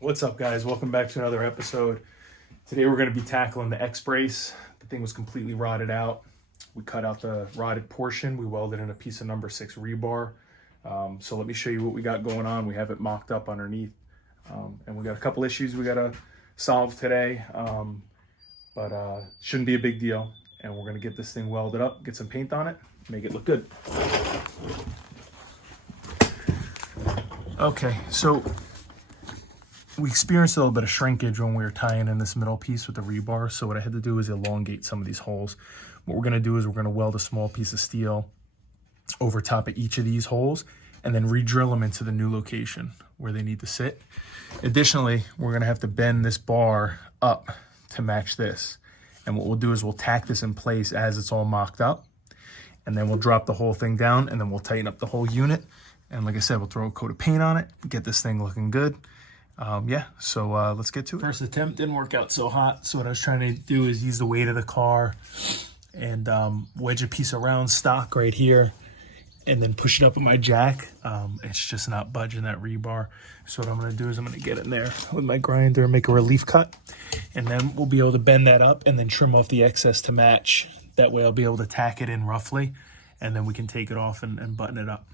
What's up, guys? Welcome back to another episode. Today we're going to be tackling the xbrace. The thing was completely rotted out. We cut out the rotted portion. We welded in a piece of number 6 rebar. So let me show you what we got going on. We have it mocked up underneath. And we got a couple issues we got to solve today. But shouldn't be a big deal. And we're going to get this thing welded up, get some paint on it, make it look good. Okay, so we experienced a little bit of shrinkage when we were tying in this middle piece with the rebar. So what I had to do is elongate some of these holes. What we're gonna do is we're gonna weld a small piece of steel over top of each of these holes and then re-drill them into the new location where they need to sit. Additionally, we're gonna have to bend this bar up to match this. And what we'll do is we'll tack this in place as it's all mocked up. And then we'll drop the whole thing down and then we'll tighten up the whole unit. And like I said, we'll throw a coat of paint on it, get this thing looking good. So let's get to it. First attempt didn't work out so hot. So what I was trying to do is use the weight of the car and wedge a piece of round stock right here and then push it up with my jack. It's just not budging that rebar. So what I'm gonna do is I'm gonna get in there with my grinder and make a relief cut. And then we'll be able to bend that up and then trim off the excess to match. That way I'll be able to tack it in roughly and then we can take it off and button it up.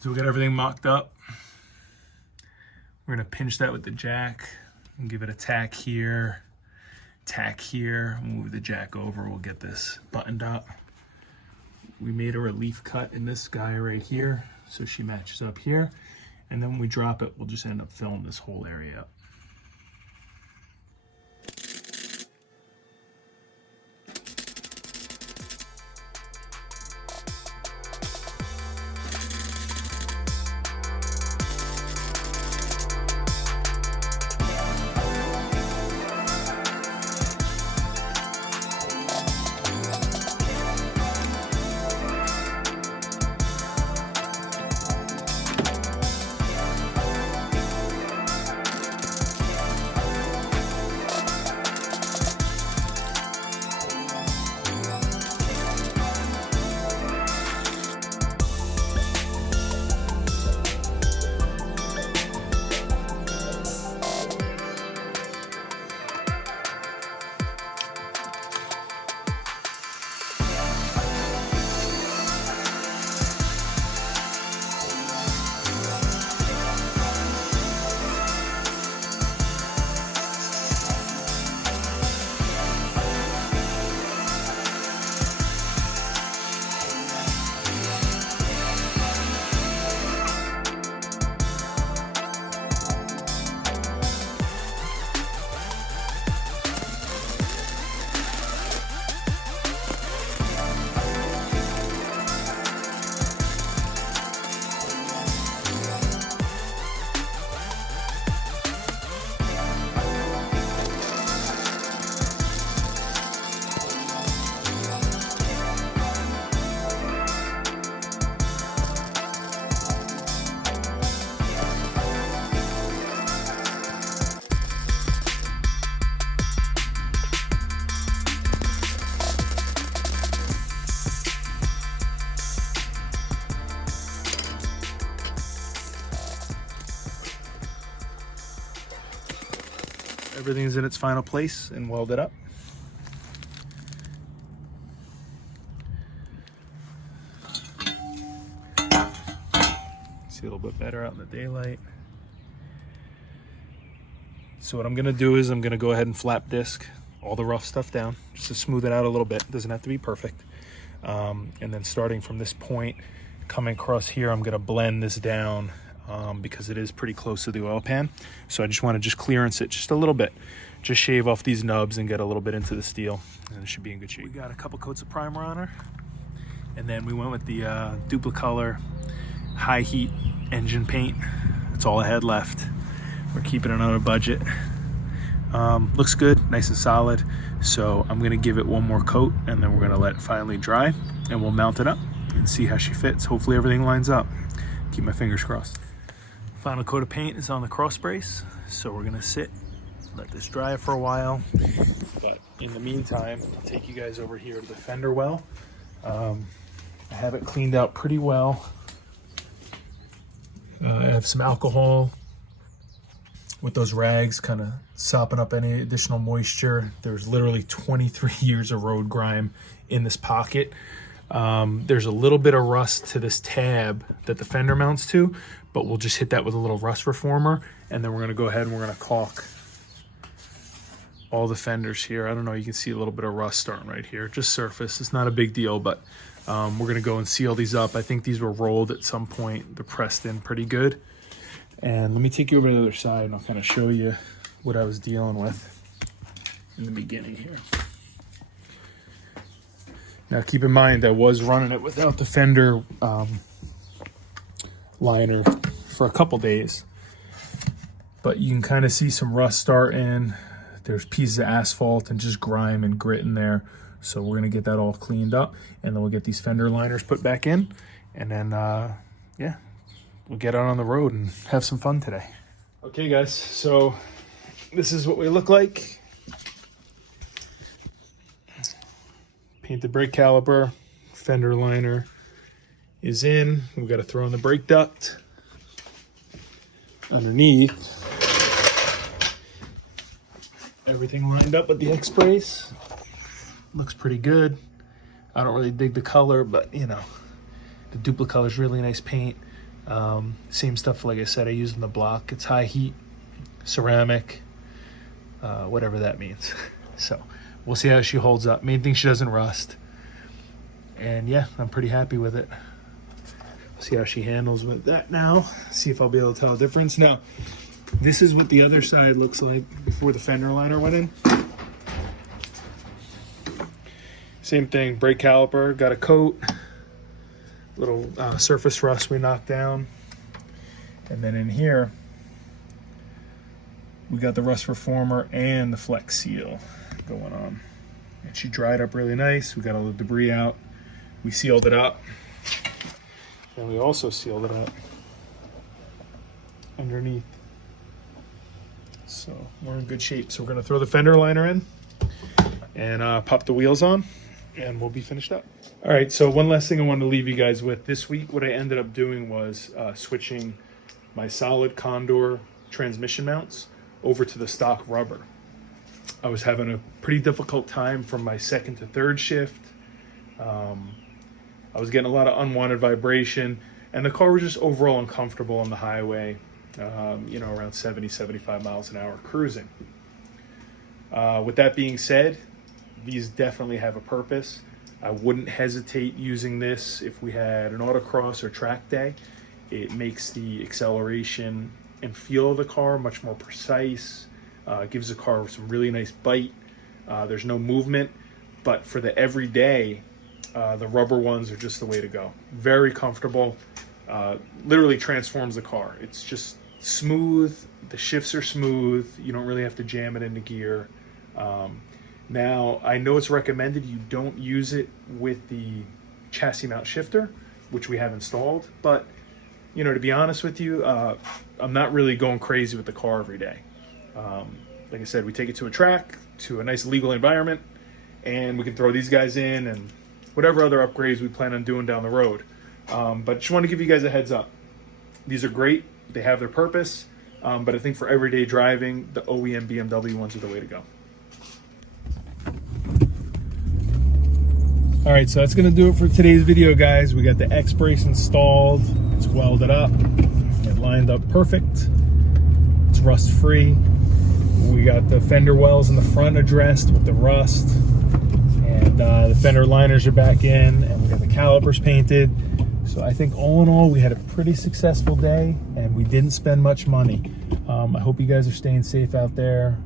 So we got everything mocked up. We're gonna pinch that with the jack and give it a tack here, move the jack over, we'll get this buttoned up. We made a relief cut in this guy right here, so she matches up here. And then when we drop it, we'll just end up filling this whole area up. everything's in its final place and welded up. See a little bit better out in the daylight. So what I'm gonna do is I'm gonna go ahead and flap disc all the rough stuff down just to smooth it out a little bit. Doesn't have to be perfect. And then starting from this point, coming across here, I'm gonna blend this down because it is pretty close to the oil pan. So I just wanna clearance it just a little bit. Just shave off these nubs and get a little bit into the steel, and it should be in good shape. We got a couple coats of primer on her, and then we went with the Duplicolor high heat engine paint. That's all I had left. We're keeping it on a budget. Looks good, nice and solid. So I'm gonna give it one more coat, and then we're gonna let it finally dry, and we'll mount it up and see how she fits. Hopefully everything lines up. Keep my fingers crossed. Final coat of paint is on the cross brace, so we're gonna sit, let this dry for a while. But in the meantime, I'll take you guys over here to the fender well. I have it cleaned out pretty well. I have some alcohol with those rags, kind of sopping up any additional moisture. There's literally 23 years of road grime in this pocket. There's a little bit of rust to this tab that the fender mounts to, but we'll just hit that with a little rust reformer, and then we're gonna go ahead and we're gonna caulk all the fenders here. I don't know, you can see a little bit of rust starting right here, just surface. It's not a big deal, but we're gonna go and seal these up. I think these were rolled at some point. They're pressed in pretty good. And let me take you over to the other side and I'll kind of show you what I was dealing with in the beginning here. Now keep in mind I was running it without the fender liner for a couple days, but you can kind of see some rust starting. There's pieces of asphalt and just grime and grit in there. So we're gonna get that all cleaned up, and then we'll get these fender liners put back in, and then yeah, we'll get out on the road and have some fun today. Okay guys, so this is what we look like. Painted brake caliper, fender liner is in. We've got to throw in the brake duct. Underneath, everything lined up with the xbrace. Looks pretty good. I don't really dig the color, but you know, the Duplicolor is really nice paint. Same stuff, like I said, I use in the block. It's high heat, ceramic, whatever that means. So we'll see how she holds up. Main thing, she doesn't rust. And yeah, I'm pretty happy with it. See how she handles with that now. See if I'll be able to tell a difference. Now, this is what the other side looks like before the fender liner went in. Same thing, brake caliper, got a coat, little surface rust we knocked down. And then in here, we got the rust reformer and the flex seal going on. And she dried up really nice. We got all the debris out. We sealed it up. And we also sealed it up underneath. So we're in good shape. So we're gonna throw the fender liner in and pop the wheels on, and we'll be finished up. All right, so one last thing I wanted to leave you guys with. This week, what I ended up doing was switching my solid Condor transmission mounts over to the stock rubber. I was having a pretty difficult time from my second to third shift. I was getting a lot of unwanted vibration, and the car was just overall uncomfortable on the highway, you know, around 70, 75 miles an hour cruising. With that being said, these definitely have a purpose. I wouldn't hesitate using this if we had an autocross or track day. It makes the acceleration and feel of the car much more precise. Gives the car some really nice bite. There's no movement, but for the everyday, the rubber ones are just the way to go. Very comfortable. Literally transforms the car. It's just smooth. The shifts are smooth. You don't really have to jam it into gear. Now, I know it's recommended you don't use it with the chassis mount shifter, which we have installed, but you know, to be honest with you, I'm not really going crazy with the car every day. Like I said, we take it to a track, to a nice legal environment, and we can throw these guys in and whatever other upgrades we plan on doing down the road. But just want to give you guys a heads up. These are great. They have their purpose. But I think for everyday driving, the OEM BMW ones are the way to go. All right, so that's gonna do it for today's video, guys. We got the xbrace installed. It's welded up. It lined up perfect. It's rust free. We got the fender wells in the front addressed with the rust. And the fender liners are back in, and we got the calipers painted. So I think all in all, we had a pretty successful day, and we didn't spend much money. I hope you guys are staying safe out there.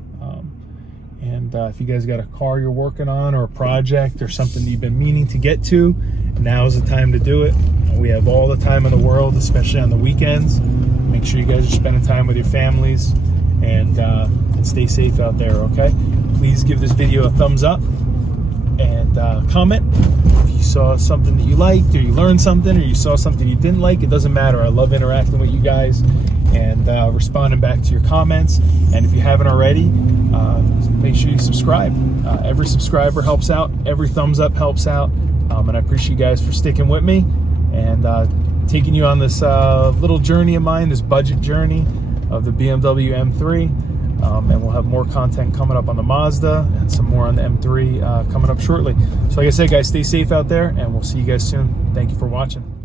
And if you guys got a car you're working on, or a project, or something you've been meaning to get to, now's the time to do it. We have all the time in the world, especially on the weekends. Make sure you guys are spending time with your families, and stay safe out there, okay? Please give this video a thumbs up, and comment if you saw something that you liked, or you learned something, or you saw something you didn't like. It doesn't matter. I love interacting with you guys and responding back to your comments. And if you haven't already, make sure you subscribe. Every subscriber helps out. Every thumbs up helps out. And I appreciate you guys for sticking with me and taking you on this little journey of mine, this budget journey of the BMW M3. And we'll have more content coming up on the Mazda and some more on the M3 coming up shortly. So like I said, guys, stay safe out there, and we'll see you guys soon. Thank you for watching.